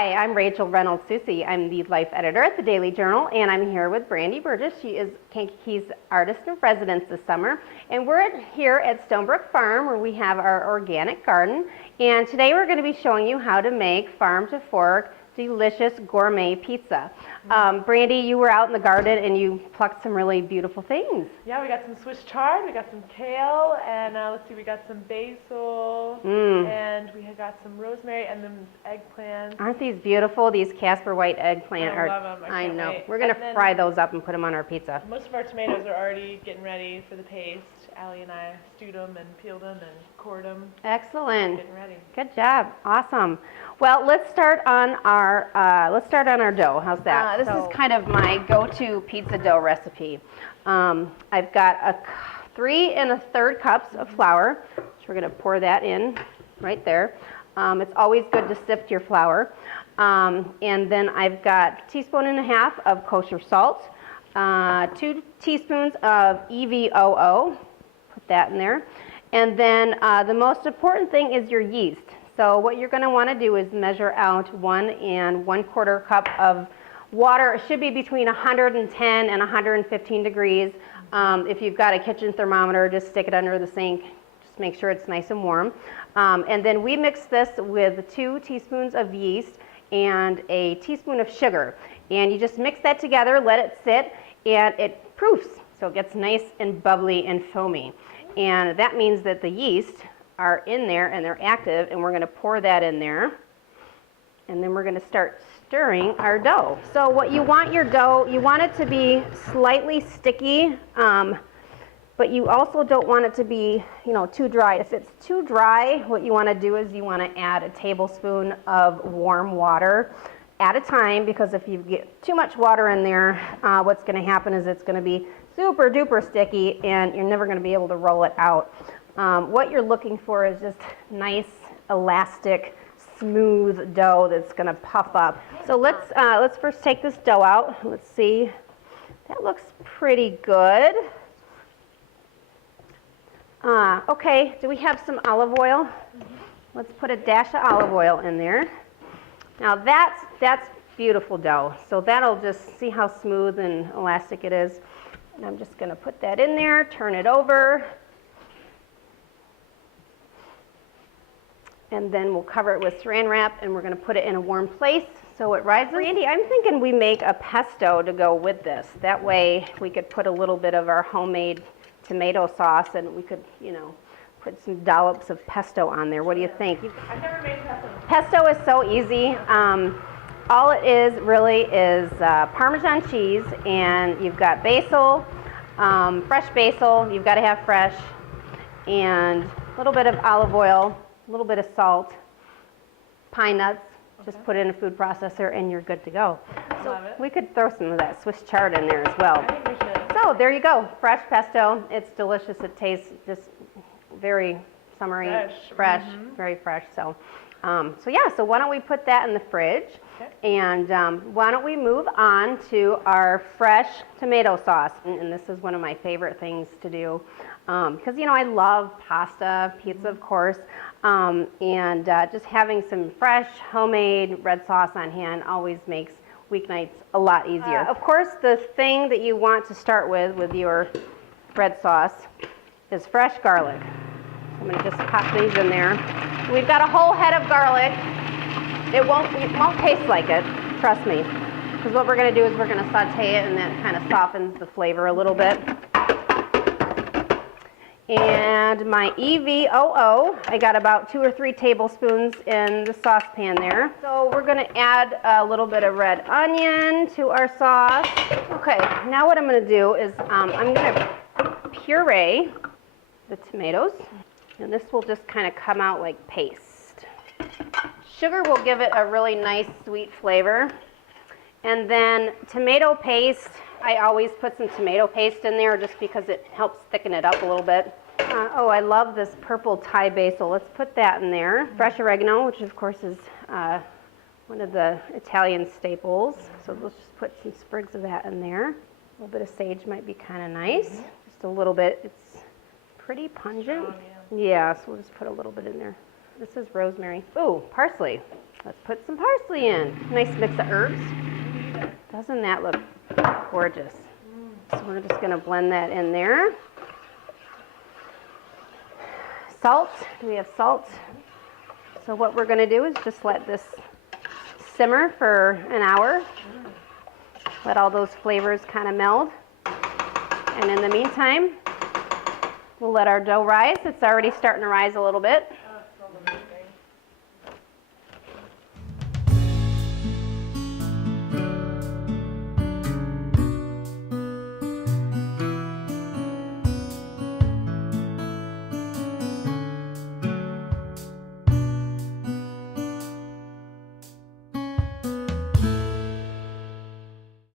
Hi, I'm Rachael Reynolds-Soucie. I'm the life editor at the Daily Journal, and I'm here with Brandi Burgess. She is Kankakee's artist in residence this summer, and we're here at Stonebrook Farm where we have our organic garden. And today we're going to be showing you how to make farm-to-fork delicious gourmet pizza. Brandi, you were out in the garden and you plucked some really beautiful things. Yeah, we got some Swiss chard, we got some kale, and let's see, we got some basil, and we had got some rosemary and then eggplants. Aren't these beautiful? These Casper white eggplant I love them. I know. Wait. We're going to fry those up and put them on our pizza. Most of our tomatoes are already getting ready for the paste. Allie and I stewed them and peeled them and cored them. Excellent. Getting ready. Good job. Awesome. Well, let's start on our dough. How's that? This is kind of my go-to pizza dough recipe. I've got 3 1/3 cups of flour. So we're going to pour that in right there. It's always good to sift your flour. And then I've got 1.5 teaspoons of kosher salt, 2 teaspoons of EVOO. Put that in there. And then the most important thing is your yeast. So what you're going to want to do is measure out 1 1/4 cup of water. It should be between 110 and 115 degrees. If you've got a kitchen thermometer, just stick it under the sink. Just make sure it's nice and warm. And then we mix this with 2 teaspoons of yeast and a teaspoon of sugar. And you just mix that together, let it sit, and it proofs. So it gets nice and bubbly and foamy. And that means that the yeast are in there and they're active, and we're going to pour that in there. And then we're going to start stirring our dough. So what you want your dough, you want it to be slightly sticky, but you also don't want it to be, too dry. If it's too dry, what you want to do is you want to add a tablespoon of warm water at a time, because if you get too much water in there, what's going to happen is it's going to be super duper sticky and you're never going to be able to roll it out. What you're looking for is just nice, elastic, smooth dough that's going to puff up. So let's first take this dough out. Let's see. That looks pretty good. Okay, do we have some olive oil? Let's put a dash of olive oil in there. Now that's beautiful dough. So that'll just see how smooth and elastic it is. And I'm just going to put that in there, turn it over. And then we'll cover it with saran wrap, and we're going to put it in a warm place so it rises. Brandi, I'm thinking we make a pesto to go with this. That way we could put a little bit of our homemade tomato sauce, and we could, put some dollops of pesto on there. What do you think? I've never made pesto. Pesto is so easy. All it is really is Parmesan cheese, and you've got basil, fresh basil. You've got to have fresh, and a little bit of olive oil, a little bit of salt, pine nuts. Just put it in a food processor and you're good to go. So we could throw some of that Swiss chard in there as well. I think we should. So there you go, fresh pesto. It's delicious. It tastes just very summery, fresh, very fresh. So so why don't we put that in the fridge? Okay. And why don't we move on to our fresh tomato sauce? And this is one of my favorite things to do because, I love pasta, pizza, of course, and just having some fresh, homemade red sauce on hand always makes weeknights a lot easier. Of course, the thing that you want to start with your red sauce is fresh garlic. I'm going to just pop these in there. We've got a whole head of garlic. It won't taste like it, trust me. Because what we're going to do is we're going to saute it, and that kind of softens the flavor a little bit. And my EVOO, I got about 2 or 3 tablespoons in the saucepan there. So we're going to add a little bit of red onion to our sauce. Okay, now what I'm going to do is I'm going to puree the tomatoes. And this will just kind of come out like paste. Sugar will give it a really nice sweet flavor. And then tomato paste, I always put some tomato paste in there just because it helps thicken it up a little bit. I love this purple Thai basil. Let's put that in there. Fresh oregano, which of course is one of the Italian staples. So let's just put some sprigs of that in there. A little bit of sage might be kind of nice. Just a little bit. It's pretty pungent. Yeah, so we'll just put a little bit in there. This is rosemary. Ooh, parsley. Let's put some parsley in. Nice mix of herbs. Doesn't that look gorgeous? So we're just going to blend that in there. Salt. Do we have salt? So what we're going to do is just let this simmer for an hour. Let all those flavors kind of meld. And in the meantime, we'll let our dough rise. It's already starting to rise a little bit.